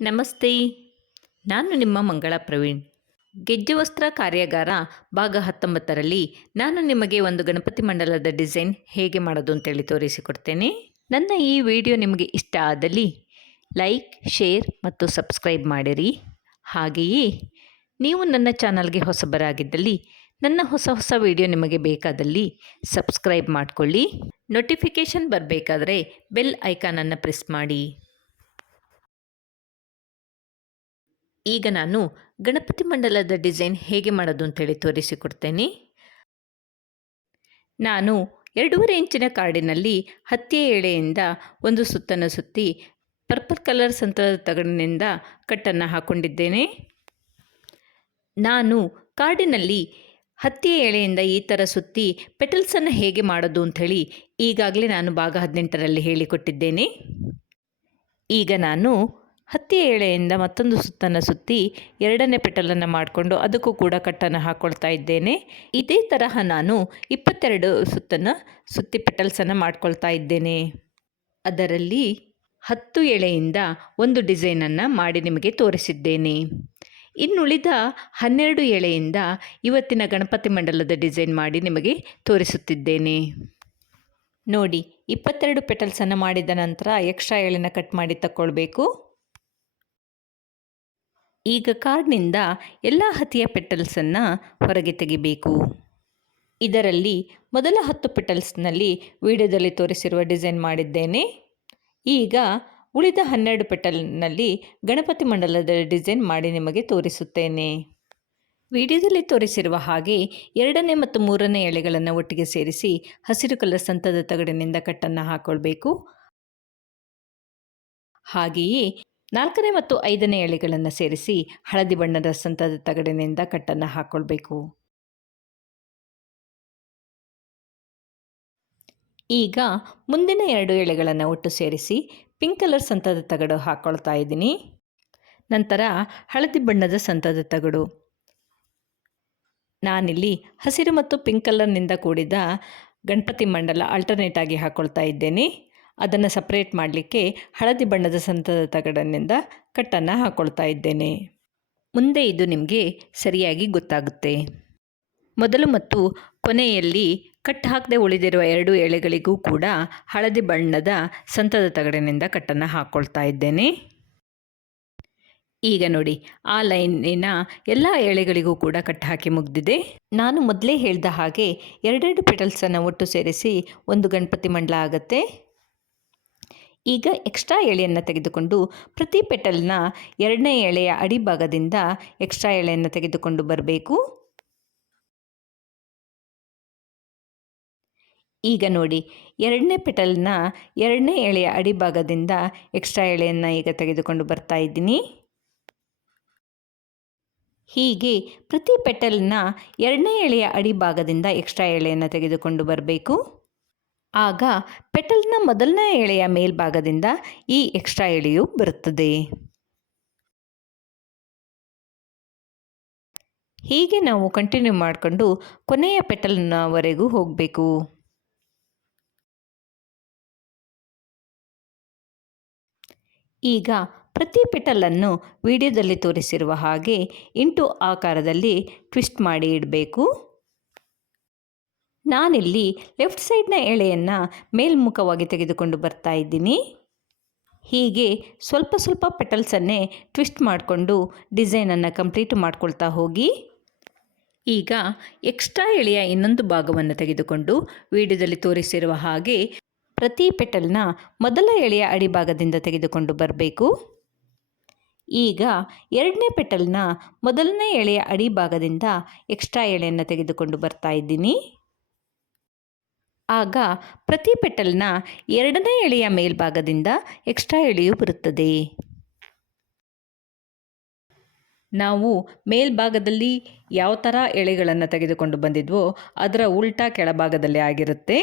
ನಮಸ್ತೆ. ನಾನು ನಿಮ್ಮ ಮಂಗಳ ಪ್ರವೀಣ್. ಗೆಜ್ಜೆ ವಸ್ತ್ರ ಕಾರ್ಯಾಗಾರ ಭಾಗ ಹತ್ತೊಂಬತ್ತರಲ್ಲಿ ನಾನು ನಿಮಗೆ ಒಂದು ಗಣಪತಿ ಮಂಡಲದ ಡಿಸೈನ್ ಹೇಗೆ ಮಾಡೋದು ಅಂತೇಳಿ ತೋರಿಸಿಕೊಡ್ತೇನೆ. ನನ್ನ ಈ ವಿಡಿಯೋ ನಿಮಗೆ ಇಷ್ಟ ಆದಲ್ಲಿ ಲೈಕ್, ಶೇರ್ ಮತ್ತು ಸಬ್ಸ್ಕ್ರೈಬ್ ಮಾಡಿರಿ. ಹಾಗೆಯೇ ನೀವು ನನ್ನ ಚಾನಲ್ಗೆ ಹೊಸಬರಾಗಿದ್ದಲ್ಲಿ ನನ್ನ ಹೊಸ ಹೊಸ ವಿಡಿಯೋ ನಿಮಗೆ ಬೇಕಾದಲ್ಲಿ ಸಬ್ಸ್ಕ್ರೈಬ್ ಮಾಡಿಕೊಳ್ಳಿ. ನೋಟಿಫಿಕೇಷನ್ ಬರಬೇಕಾದ್ರೆ ಬೆಲ್ ಐಕಾನನ್ನು ಪ್ರೆಸ್ ಮಾಡಿ. ಈಗ ನಾನು ಗಣಪತಿ ಮಂಡಲದ ಡಿಸೈನ್ ಹೇಗೆ ಮಾಡೋದು ಅಂತೇಳಿ ತೋರಿಸಿಕೊಡ್ತೇನೆ. ನಾನು ಎರಡೂವರೆ ಇಂಚಿನ ಕಾರ್ಡಿನಲ್ಲಿ ಹತ್ತಿಯ ಎಳೆಯಿಂದ ಒಂದು ಸುತ್ತನ್ನು ಸುತ್ತಿ ಪರ್ಪಲ್ ಕಲರ್ ಸಂತದ ತಗಡಿನಿಂದ ಕಟ್ಟನ್ನು ಹಾಕ್ಕೊಂಡಿದ್ದೇನೆ ನಾನು ಕಾರ್ಡಿನಲ್ಲಿ ಹತ್ತಿಯ ಎಳೆಯಿಂದ ಈ ಥರ ಸುತ್ತಿ ಪೆಟಲ್ಸನ್ನು ಹೇಗೆ ಮಾಡೋದು ಅಂಥೇಳಿ ಈಗಾಗಲೇ ನಾನು ಭಾಗ ಹದಿನೆಂಟರಲ್ಲಿ ಹೇಳಿಕೊಟ್ಟಿದ್ದೇನೆ. ಈಗ ನಾನು ಹತ್ತಿ ಎಳೆಯಿಂದ ಮತ್ತೊಂದು ಸುತ್ತನ್ನು ಸುತ್ತಿ ಎರಡನೇ ಪೆಟಲನ್ನು ಮಾಡಿಕೊಂಡು ಅದಕ್ಕೂ ಕೂಡ ಕಟ್ಟನ್ನು ಹಾಕ್ಕೊಳ್ತಾ ಇದ್ದೇನೆ. ಇದೇ ತರಹ ನಾನು ಇಪ್ಪತ್ತೆರಡು ಸುತ್ತನ್ನು ಸುತ್ತಿ ಪೆಟಲ್ಸನ್ನು ಮಾಡ್ಕೊಳ್ತಾ ಇದ್ದೇನೆ. ಅದರಲ್ಲಿ ಹತ್ತು ಎಳೆಯಿಂದ ಒಂದು ಡಿಸೈನನ್ನು ಮಾಡಿ ನಿಮಗೆ ತೋರಿಸಿದ್ದೇನೆ. ಇನ್ನುಳಿದ ಹನ್ನೆರಡು ಎಳೆಯಿಂದ ಇವತ್ತಿನ ಗಣಪತಿ ಮಂಡಲದ ಡಿಸೈನ್ ಮಾಡಿ ನಿಮಗೆ ತೋರಿಸುತ್ತಿದ್ದೇನೆ. ನೋಡಿ, ಇಪ್ಪತ್ತೆರಡು ಪೆಟಲ್ಸನ್ನು ಮಾಡಿದ ನಂತರ ಎಕ್ಸ್ಟ್ರಾ ಎಳೆನ ಕಟ್ ಮಾಡಿ ತಗೊಳ್ಬೇಕು ಈಗ ಕಾರ್ಡ್ನಿಂದ ಎಲ್ಲ ಹತ್ತಿಯ ಪೆಟಲ್ಸನ್ನು ಹೊರಗೆ ತೆಗಿಬೇಕು. ಇದರಲ್ಲಿ ಮೊದಲ ಹತ್ತು ಪೆಟಲ್ಸ್ನಲ್ಲಿ ವಿಡಿಯೋದಲ್ಲಿ ತೋರಿಸಿರುವ ಡಿಸೈನ್ ಮಾಡಿದ್ದೇನೆ. ಈಗ ಉಳಿದ ಹನ್ನೆರಡು ಪೆಟಲ್ನಲ್ಲಿ ಗಣಪತಿ ಮಂಡಲದ ಡಿಸೈನ್ ಮಾಡಿ ನಿಮಗೆ ತೋರಿಸುತ್ತೇನೆ. ವಿಡಿಯೋದಲ್ಲಿ ತೋರಿಸಿರುವ ಹಾಗೆ ಎರಡನೇ ಮತ್ತು ಮೂರನೇ ಎಳೆಗಳನ್ನು ಒಟ್ಟಿಗೆ ಸೇರಿಸಿ ಹಸಿರು ಕಲರ್ ಸಂತದ ತಗಡಿನಿಂದ ಕಟ್ಟನ್ನು ಹಾಕ್ಕೊಳ್ಬೇಕು ಹಾಗೆಯೇ ನಾಲ್ಕನೇ ಮತ್ತು ಐದನೇ ಎಳೆಗಳನ್ನು ಸೇರಿಸಿ ಹಳದಿ ಬಣ್ಣದ ಸಂತದ ತಗಡಿನಿಂದ ಕಟ್ಟನ್ನು ಹಾಕ್ಕೊಳ್ಬೇಕು ಈಗ ಮುಂದಿನ ಎರಡು ಎಳೆಗಳನ್ನು ಒಟ್ಟು ಸೇರಿಸಿ ಪಿಂಕ್ ಕಲರ್ ಸಂತದ ತಗಡು ಹಾಕ್ಕೊಳ್ತಾ ಇದ್ದೀನಿ. ನಂತರ ಹಳದಿ ಬಣ್ಣದ ಸಂತದ ತಗಡು. ನಾನಿಲ್ಲಿ ಹಸಿರು ಮತ್ತು ಪಿಂಕ್ ಕಲರ್ನಿಂದ ಕೂಡಿದ ಗಣಪತಿ ಮಂಡಲ ಆಲ್ಟರ್ನೇಟ್ ಆಗಿ ಹಾಕ್ಕೊಳ್ತಾ ಇದ್ದೇನೆ. ಅದನ್ನು ಸಪ್ರೇಟ್ ಮಾಡಲಿಕ್ಕೆ ಹಳದಿ ಬಣ್ಣದ ಸಂತದ ತಗಡನಿಂದ ಕಟ್ಟನ್ನು ಹಾಕ್ಕೊಳ್ತಾ ಇದ್ದೇನೆ. ಮುಂದೆ ಇದು ನಿಮಗೆ ಸರಿಯಾಗಿ ಗೊತ್ತಾಗುತ್ತೆ. ಮೊದಲು ಮತ್ತು ಕೊನೆಯಲ್ಲಿ ಕಟ್ ಹಾಕದೆ ಉಳಿದಿರುವ ಎರಡು ಎಳೆಗಳಿಗೂ ಕೂಡ ಹಳದಿ ಬಣ್ಣದ ಸಂತದ ತಗಡಿನಿಂದ ಕಟ್ಟನ್ನು ಹಾಕ್ಕೊಳ್ತಾ ಇದ್ದೇನೆ. ಈಗ ನೋಡಿ, ಆ ಲೈನಿನ ಎಲ್ಲ ಎಳೆಗಳಿಗೂ ಕೂಡ ಕಟ್ ಹಾಕಿ ಮುಗ್ದಿದೆ. ನಾನು ಮೊದಲೇ ಹೇಳಿದ ಹಾಗೆ ಎರಡೆರಡು ಪೆಟಲ್ಸನ್ನು ಒಟ್ಟು ಸೇರಿಸಿ ಒಂದು ಗಣಪತಿ ಮಂಡಲ ಆಗುತ್ತೆ. ಈಗ ಎಕ್ಸ್ಟ್ರಾ ಎಳೆಯನ್ನು ತೆಗೆದುಕೊಂಡು ಪ್ರತಿ ಪೆಟಲ್ನ ಎರಡನೇ ಎಳೆಯ ಅಡಿಭಾಗದಿಂದ ಎಕ್ಸ್ಟ್ರಾ ಎಳೆಯನ್ನು ತೆಗೆದುಕೊಂಡು ಬರಬೇಕು. ಈಗ ನೋಡಿ, ಎರಡನೇ ಪೆಟಲ್ನ ಎರಡನೇ ಎಳೆಯ ಅಡಿಭಾಗದಿಂದ ಎಕ್ಸ್ಟ್ರಾ ಎಳೆಯನ್ನು ಈಗ ತೆಗೆದುಕೊಂಡು ಬರ್ತಾ ಇದ್ದೀನಿ. ಹೀಗೆ ಪ್ರತಿ ಪೆಟಲ್ನ ಎರಡನೇ ಎಳೆಯ ಅಡಿಭಾಗದಿಂದ ಎಕ್ಸ್ಟ್ರಾ ಎಳೆಯನ್ನು ತೆಗೆದುಕೊಂಡು ಬರಬೇಕು. ಆಗ ಪೆಟಲ್ನ ಮೊದಲನೇ ಎಳೆಯ ಮೇಲ್ಭಾಗದಿಂದ ಈ ಎಕ್ಸ್ಟ್ರಾ ಎಳೆಯು ಬರುತ್ತದೆ. ಹೀಗೆ ನಾವು ಕಂಟಿನ್ಯೂ ಮಾಡಿಕೊಂಡು ಕೊನೆಯ ಪೆಟಲ್ನವರೆಗೂ ಹೋಗಬೇಕು. ಈಗ ಪ್ರತಿ ಪೆಟಲನ್ನು ವಿಡಿಯೋದಲ್ಲಿ ತೋರಿಸಿರುವ ಹಾಗೆ ಇಂಟು ಆಕಾರದಲ್ಲಿ ಟ್ವಿಸ್ಟ್ ಮಾಡಿ ಇಡಬೇಕು. ನಾನಿಲ್ಲಿ ಲೆಫ್ಟ್ ಸೈಡ್ನ ಎಳೆಯನ್ನು ಮೇಲ್ಮುಖವಾಗಿ ತೆಗೆದುಕೊಂಡು ಬರ್ತಾ ಇದ್ದೀನಿ. ಹೀಗೆ ಸ್ವಲ್ಪ ಸ್ವಲ್ಪ ಪೆಟಲ್ಸನ್ನೇ ಟ್ವಿಸ್ಟ್ ಮಾಡಿಕೊಂಡು ಡಿಸೈನನ್ನು ಕಂಪ್ಲೀಟ್ ಮಾಡ್ಕೊಳ್ತಾ ಹೋಗಿ. ಈಗ ಎಕ್ಸ್ಟ್ರಾ ಎಳೆಯ ಇನ್ನೊಂದು ಭಾಗವನ್ನು ತೆಗೆದುಕೊಂಡು ವಿಡಿಯೋದಲ್ಲಿ ತೋರಿಸಿರುವ ಹಾಗೆ ಪ್ರತಿ ಪೆಟಲ್ನ ಮೊದಲ ಎಳೆಯ ಅಡಿಭಾಗದಿಂದ ತೆಗೆದುಕೊಂಡು ಬರಬೇಕು. ಈಗ ಎರಡನೇ ಪೆಟಲ್ನ ಮೊದಲನೇ ಎಳೆಯ ಅಡಿಭಾಗದಿಂದ ಎಕ್ಸ್ಟ್ರಾ ಎಳೆಯನ್ನು ತೆಗೆದುಕೊಂಡು ಬರ್ತಾ ಇದ್ದೀನಿ. ಆಗ ಪ್ರತಿ ಪೆಟಲ್ನ ಎರಡನೇ ಎಳೆಯ ಮೇಲ್ಭಾಗದಿಂದ ಎಕ್ಸ್ಟ್ರಾ ಎಳೆಯು ಬರುತ್ತದೆ. ನಾವು ಮೇಲ್ಭಾಗದಲ್ಲಿ ಯಾವ ಥರ ಎಳೆಗಳನ್ನು ತೆಗೆದುಕೊಂಡು ಬಂದಿದ್ವೋ ಅದರ ಉಲ್ಟಾ ಕೆಳಭಾಗದಲ್ಲಿ ಆಗಿರುತ್ತೆ.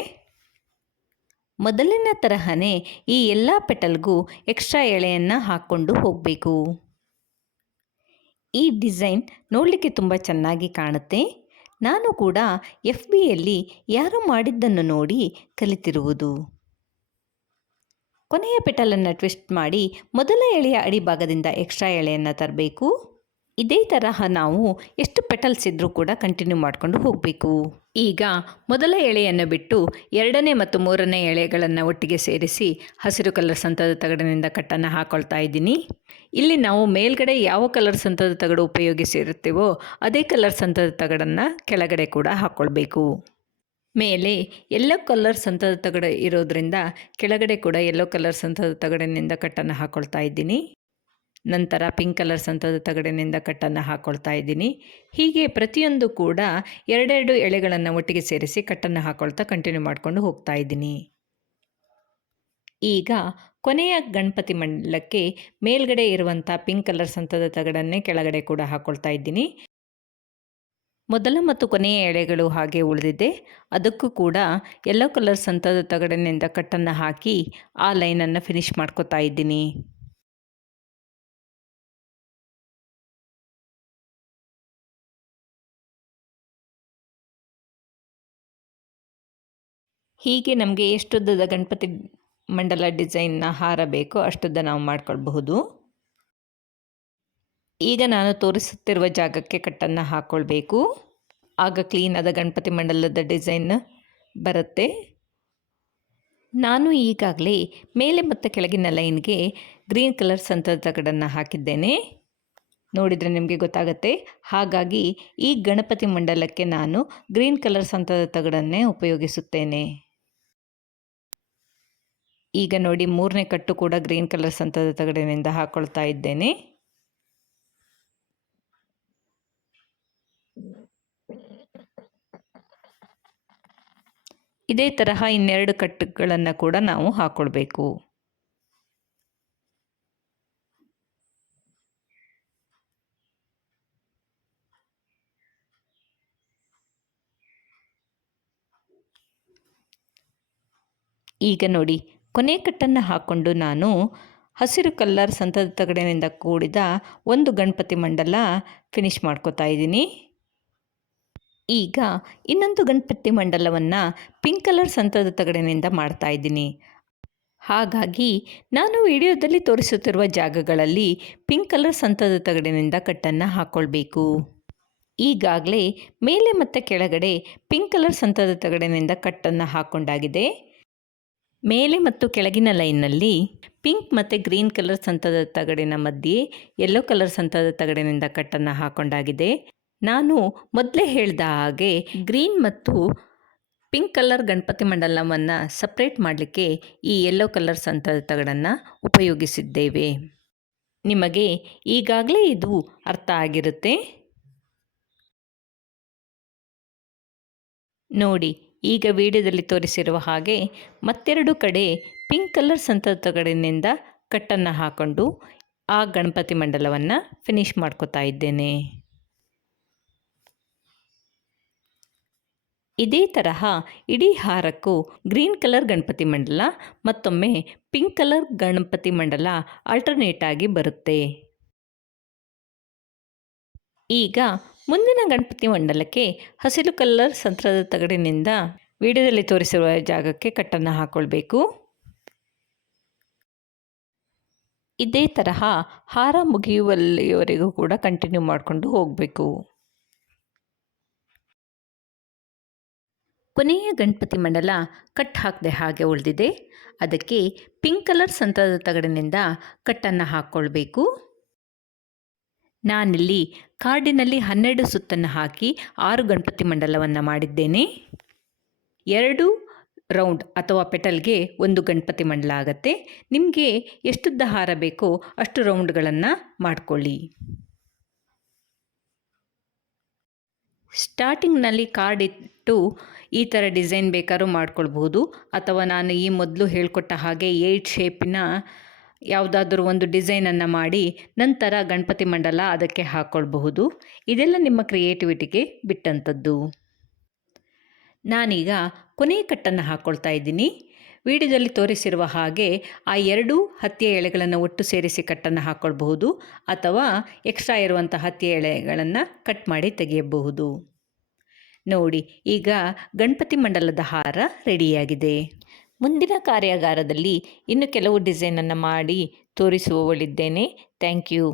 ಮೊದಲಿನ ತರಹನೇ ಈ ಎಲ್ಲ ಪೆಟಲ್ಗೂ ಎಕ್ಸ್ಟ್ರಾ ಎಳೆಯನ್ನು ಹಾಕ್ಕೊಂಡು ಹೋಗಬೇಕು. ಈ ಡಿಸೈನ್ ನೋಡಲಿಕ್ಕೆ ತುಂಬ ಚೆನ್ನಾಗಿ ಕಾಣುತ್ತೆ. ನಾನು ಕೂಡ ಎಫ್ ಬಿಯಲ್ಲಿ ಯಾರು ಮಾಡಿದ್ದನ್ನು ನೋಡಿ ಕಲಿತಿರುವುದು. ಕೊನೆಯ ಪೆಟಲನ್ನು ಟ್ವಿಸ್ಟ್ ಮಾಡಿ ಮೊದಲ ಎಳೆಯ ಅಡಿಭಾಗದಿಂದ ಎಕ್ಸ್ಟ್ರಾ ಎಳೆಯನ್ನು ತರಬೇಕು. ಇದೇ ತರಹ ನಾವು ಎಷ್ಟು ಪೆಟಲ್ಸ್ ಇದ್ದರೂ ಕೂಡ ಕಂಟಿನ್ಯೂ ಮಾಡಿಕೊಂಡು ಹೋಗಬೇಕು. ಈಗ ಮೊದಲ ಎಳೆಯನ್ನು ಬಿಟ್ಟು ಎರಡನೇ ಮತ್ತು ಮೂರನೇ ಎಳೆಗಳನ್ನು ಒಟ್ಟಿಗೆ ಸೇರಿಸಿ ಹಸಿರು ಕಲರ್ ಸಂತದ ತಗಡಿನಿಂದ ಕಟ್ಟನ್ನು ಹಾಕೊಳ್ತಾ ಇದ್ದೀನಿ. ಇಲ್ಲಿ ನಾವು ಮೇಲ್ಗಡೆ ಯಾವ ಕಲರ್ ಸಂತದ ತಗಡು ಉಪಯೋಗಿಸಿರುತ್ತೇವೋ ಅದೇ ಕಲರ್ ಸಂತದ ತಗಡನ್ನು ಕೆಳಗಡೆ ಕೂಡ ಹಾಕ್ಕೊಳ್ಬೇಕು ಮೇಲೆ ಎಲ್ಲೋ ಕಲರ್ ಸಂತದ ತಗಡು ಇರೋದ್ರಿಂದ ಕೆಳಗಡೆ ಕೂಡ ಎಲ್ಲೋ ಕಲರ್ ಸಂತದ ತಗಡಿನಿಂದ ಕಟ್ಟನ್ನು ಹಾಕ್ಕೊಳ್ತಾ ಇದ್ದೀನಿ. ನಂತರ ಪಿಂಕ್ ಕಲರ್ ಸಂತದ ತಗಡಿನಿಂದ ಕಟ್ಟನ್ನು ಹಾಕ್ಕೊಳ್ತಾ ಇದ್ದೀನಿ. ಹೀಗೆ ಪ್ರತಿಯೊಂದು ಕೂಡ ಎರಡೆರಡು ಎಳೆಗಳನ್ನು ಒಟ್ಟಿಗೆ ಸೇರಿಸಿ ಕಟ್ಟನ್ನು ಹಾಕ್ಕೊಳ್ತಾ ಕಂಟಿನ್ಯೂ ಮಾಡಿಕೊಂಡು ಹೋಗ್ತಾ ಇದ್ದೀನಿ. ಈಗ ಕೊನೆಯ ಗಣಪತಿ ಮಂಡಲಕ್ಕೆ ಮೇಲ್ಗಡೆ ಇರುವಂಥ ಪಿಂಕ್ ಕಲರ್ ಸಂತದ ತಗಡನ್ನೇ ಕೆಳಗಡೆ ಕೂಡ ಹಾಕ್ಕೊಳ್ತಾ ಇದ್ದೀನಿ. ಮೊದಲ ಮತ್ತು ಕೊನೆಯ ಎಳೆಗಳು ಹಾಗೆ ಉಳಿದಿದೆ. ಅದಕ್ಕೂ ಕೂಡ ಎಲ್ಲೋ ಕಲರ್ ಸಂತದ ತಗಡಿನಿಂದ ಕಟ್ಟನ್ನು ಹಾಕಿ ಆ ಲೈನನ್ನು ಫಿನಿಶ್ ಮಾಡ್ಕೋತಾ ಇದ್ದೀನಿ. ಹೀಗೆ ನಮಗೆ ಎಷ್ಟುದ್ದದ ಗಣಪತಿ ಮಂಡಲ ಡಿಸೈನ್ನ ಹಾರ ಬೇಕೋ ಅಷ್ಟುದ್ದ ನಾವು ಮಾಡ್ಕೊಳ್ಬಹುದು. ಈಗ ನಾನು ತೋರಿಸುತ್ತಿರುವ ಜಾಗಕ್ಕೆ ಕಟ್ಟನ್ನು ಹಾಕ್ಕೊಳ್ಬೇಕು ಆಗ ಕ್ಲೀನ್ ಆದ ಗಣಪತಿ ಮಂಡಲದ ಡಿಸೈನ್ ಬರುತ್ತೆ. ನಾನು ಈಗಾಗಲೇ ಮೇಲೆ ಮತ್ತು ಕೆಳಗಿನ ಲೈನ್ಗೆ ಗ್ರೀನ್ ಕಲರ್ ಸಂತದ ತಗಡನ್ನು ಹಾಕಿದ್ದೇನೆ. ನೋಡಿದರೆ ನಿಮಗೆ ಗೊತ್ತಾಗುತ್ತೆ. ಹಾಗಾಗಿ ಈ ಗಣಪತಿ ಮಂಡಲಕ್ಕೆ ನಾನು ಗ್ರೀನ್ ಕಲರ್ ಸಂತದ ತಗಡನ್ನೇ ಉಪಯೋಗಿಸುತ್ತೇನೆ. ಈಗ ನೋಡಿ ಮೂರನೇ ಕಟ್ಟು ಕೂಡ ಗ್ರೀನ್ ಕಲರ್ ಸಂತದ ತಗಡಿನಿಂದ ಹಾಕೊಳ್ತಾ ಇದ್ದೇನೆ. ಇದೇ ತರಹ ಇನ್ನೆರಡು ಕಟ್ಟುಗಳನ್ನು ಕೂಡ ನಾವು ಹಾಕೊಳ್ಬೇಕು. ಈಗ ನೋಡಿ ಕೊನೆ ಕಟ್ಟನ್ನು ಹಾಕ್ಕೊಂಡು ನಾನು ಹಸಿರು ಕಲ್ಲರ್ ಸಂತದ ತಗಡಿನಿಂದ ಕೂಡಿದ ಒಂದು ಗಣಪತಿ ಮಂಡಲ ಫಿನಿಶ್ ಮಾಡ್ಕೋತಾ ಇದ್ದೀನಿ. ಈಗ ಇನ್ನೊಂದು ಗಣಪತಿ ಮಂಡಲವನ್ನು ಪಿಂಕ್ ಕಲರ್ ಸಂತದ ತಗಡಿನಿಂದ ಮಾಡ್ತಾ ಇದ್ದೀನಿ. ಹಾಗಾಗಿ ನಾನು ವಿಡಿಯೋದಲ್ಲಿ ತೋರಿಸುತ್ತಿರುವ ಜಾಗಗಳಲ್ಲಿ ಪಿಂಕ್ ಕಲರ್ ಸಂತದ ತಗಡಿನಿಂದ ಕಟ್ಟನ್ನು ಹಾಕ್ಕೊಳ್ಬೇಕು ಈಗಾಗಲೇ ಮೇಲೆ ಮತ್ತು ಕೆಳಗಡೆ ಪಿಂಕ್ ಕಲರ್ ಸಂತದ ತಗಡಿನಿಂದ ಕಟ್ಟನ್ನು ಹಾಕ್ಕೊಂಡಾಗಿದೆ ಮೇಲೆ ಮತ್ತು ಕೆಳಗಿನ ಲೈನ್ನಲ್ಲಿ ಪಿಂಕ್ ಮತ್ತು ಗ್ರೀನ್ ಕಲರ್ ಸಂತದ ತಗಡಿನ ಮಧ್ಯೆ ಯೆಲ್ಲೋ ಕಲರ್ ಸಂತದ ತಗಡಿನಿಂದ ಕಟ್ಟನ್ನು ಹಾಕೊಂಡಾಗಿದೆ. ನಾನು ಮೊದಲೇ ಹೇಳಿದ ಹಾಗೆ ಗ್ರೀನ್ ಮತ್ತು ಪಿಂಕ್ ಕಲರ್ ಗಣಪತಿ ಮಂಡಲವನ್ನು ಸಪ್ರೇಟ್ ಮಾಡಲಿಕ್ಕೆ ಈ ಯೆಲ್ಲೋ ಕಲರ್ ಸಂತದ ತಗಡನ್ನು ಉಪಯೋಗಿಸಿದ್ದೇವೆ. ನಿಮಗೆ ಈಗಾಗಲೇ ಇದು ಅರ್ಥ ಆಗಿರುತ್ತೆ? ನೋಡಿ ಈಗ ವಿಡಿಯೋದಲ್ಲಿ ತೋರಿಸಿರುವ ಹಾಗೆ ಮತ್ತೆರಡು ಕಡೆ ಪಿಂಕ್ ಕಲರ್ ಸಂತತಗಳಿನಿಂದ ಕಟ್ಟನ್ನು ಹಾಕ್ಕೊಂಡು ಆ ಗಣಪತಿ ಮಂಡಲವನ್ನು ಫಿನಿಶ್ ಮಾಡ್ಕೋತಾ ಇದ್ದೇನೆ. ಇದೇ ತರಹ ಇಡೀ ಹಾರಕ್ಕೂ ಗ್ರೀನ್ ಕಲರ್ ಗಣಪತಿ ಮಂಡಲ, ಮತ್ತೊಮ್ಮೆ ಪಿಂಕ್ ಕಲರ್ ಗಣಪತಿ ಮಂಡಲ ಆಲ್ಟರ್ನೇಟ್ ಆಗಿ ಬರುತ್ತೆ. ಈಗ ಮುಂದಿನ ಗಣಪತಿ ಮಂಡಲಕ್ಕೆ ಹಸಿರು ಕಲ್ಲರ್ ಸಂತ್ರದ ತಗಡಿನಿಂದ ವಿಡಿಯೋದಲ್ಲಿ ತೋರಿಸಿರುವ ಜಾಗಕ್ಕೆ ಕಟ್ಟನ್ನು ಹಾಕ್ಕೊಳ್ಬೇಕು ಇದೇ ತರಹ ಹಾರ ಮುಗಿಯುವಲ್ಲಿಯವರೆಗೂ ಕೂಡ ಕಂಟಿನ್ಯೂ ಮಾಡಿಕೊಂಡು ಹೋಗಬೇಕು. ಕೊನೆಯ ಗಣಪತಿ ಮಂಡಲ ಕಟ್ ಹಾಕದೆ ಹಾಗೆ ಉಳಿದಿದೆ. ಅದಕ್ಕೆ ಪಿಂಕ್ ಕಲರ್ ಸಂತ್ರದ ತಗಡಿನಿಂದ ಕಟ್ಟನ್ನು ಹಾಕ್ಕೊಳ್ಬೇಕು ನಾನಿಲ್ಲಿ ಕಾರ್ಡಿನಲ್ಲಿ ಹನ್ನೆರಡು ಸುತ್ತನ್ನು ಹಾಕಿ ಆರು ಗಣಪತಿ ಮಂಡಲವನ್ನು ಮಾಡಿದ್ದೇನೆ. ಎರಡು ರೌಂಡ್ ಅಥವಾ ಪೆಟಲ್ಗೆ ಒಂದು ಗಣಪತಿ ಮಂಡಲ ಆಗತ್ತೆ. ನಿಮಗೆ ಎಷ್ಟುದ್ದ ಹಾರ ಬೇಕೋ ಅಷ್ಟು ರೌಂಡ್ಗಳನ್ನು ಮಾಡಿಕೊಳ್ಳಿ. ಸ್ಟಾರ್ಟಿಂಗ್ನಲ್ಲಿ ಕಾರ್ಡ್ ಇಟ್ಟು ಈ ಥರ ಡಿಸೈನ್ ಬೇಕಾದ್ರೂ ಮಾಡ್ಕೊಳ್ಬಹುದು. ಅಥವಾ ನಾನು ಈ ಮೊದಲು ಹೇಳಿಕೊಟ್ಟ ಹಾಗೆ ಏಯ್ಟ್ ಶೇಪಿನ ಯಾವುದಾದ್ರೂ ಒಂದು ಡಿಸೈನನ್ನು ಮಾಡಿ ನಂತರ ಗಣಪತಿ ಮಂಡಲ ಅದಕ್ಕೆ ಹಾಕ್ಕೊಳ್ಬಹುದು ಇದೆಲ್ಲ ನಿಮ್ಮ ಕ್ರಿಯೇಟಿವಿಟಿಗೆ ಬಿಟ್ಟಂಥದ್ದು ನಾನೀಗ ಕೊನೆಯ ಕಟ್ಟನ್ನು ಹಾಕ್ಕೊಳ್ತಾ ಇದ್ದೀನಿ. ವಿಡಿಯೋದಲ್ಲಿ ತೋರಿಸಿರುವ ಹಾಗೆ ಆ ಎರಡೂ ಹತ್ತಿಯ ಎಳೆಗಳನ್ನು ಒಟ್ಟು ಸೇರಿಸಿ ಕಟ್ಟನ್ನು ಹಾಕ್ಕೊಳ್ಬಹುದು ಅಥವಾ ಎಕ್ಸ್ಟ್ರಾ ಇರುವಂಥ ಹತ್ತಿಯ ಎಳೆಗಳನ್ನು ಕಟ್ ಮಾಡಿ ತೆಗೆಯಬಹುದು. ನೋಡಿ, ಈಗ ಗಣಪತಿ ಮಂಡಲದ ಹಾರ ರೆಡಿಯಾಗಿದೆ. ಮುಂದಿನ ಕಾರ್ಯಾಗಾರದಲ್ಲಿ ಇನ್ನು ಕೆಲವು ಡಿಸೈನನ್ನು ಮಾಡಿ ತೋರಿಸುವವಳಿದ್ದೇನೆ. Thank you